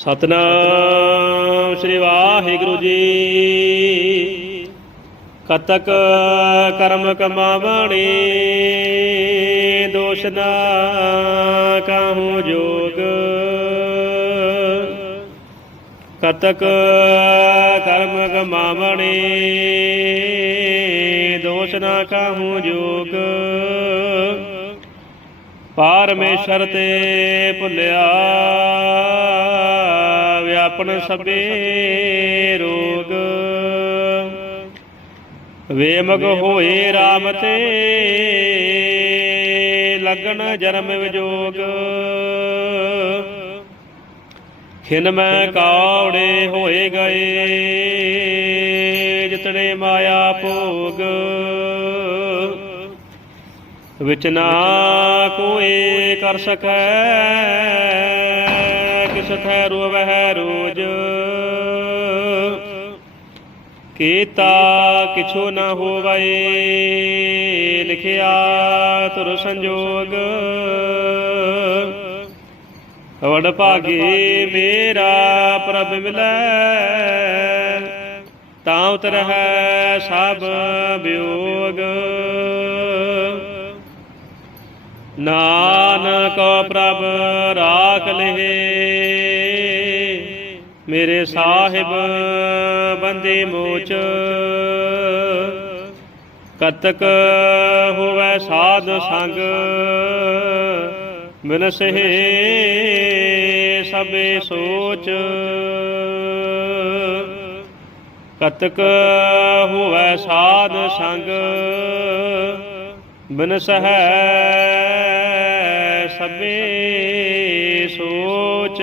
ਸਤਨਾਮ ਸ੍ਰੀ ਵਾਹਿਗੁਰੂ ਜੀ। ਕਤਕ ਕਰਮ ਕਮਾਵਣੇ, ਦੋਸ਼ ਨਾ ਕਾਹੂ ਜੋਗ। ਕਤਕ ਕਰਮ ਕਮਾਵਣੇ, ਦੋਸ਼ ਨਾ ਕਾਹੂ ਜੋਗ। ਪਰਮੇਸ਼ਰ ਤੇ ਭੁੱਲਿਆ ਵਿਆਪਨ ਸਭੇ ਰੋਗ। ਵੇਮਗ ਹੋਏ RAM ਤੇ ਲਗਨ ਜਨਮ ਵਿਜੋਗ। ਖਿਨ ਮੈਂ ਕਾਉੜੇ ਹੋਏ ਗਏ ਜਿਤਨੇ ਮਾਇਆ ਭੋਗ। ਵਿਚ ਨਾ ਕੋਈ ਕਰ ਸਕੈ ਕਿਸ ਥੈ ਰੋਵਹਿ ਕੀਤਾ ਕਿਛੁ ਨਾ ਹੋਵੇ, ਲਿਖਿਆ ਤੁਰ ਸੰਜੋਗ। ਵਡ ਭਾਗੀ ਮੇਰਾ ਪ੍ਰਭ ਮਿਲੈ, ਤਾਂ ਉਤਰਹਿ ਸਭ ਵਿਯੋਗ ਨਾਨਕ ਪ੍ਰਭ ਰਾਖ ਲਹੇ ਮੇਰੇ ਸਾਹਿਬ ਬੰਦੇ ਮੋਚ। ਕਤਕ ਹੋਵੇ ਸਾਧ ਸੰਗ। ਬਿਨਸਹਿ ਸਭੇ ਸੋਚ। ਕਤਕ ਹੋਵੇ ਸਾਧ ਸੰਗ। ਬਿਨਸਹਿ ਸਭੇ ਸੋਚ।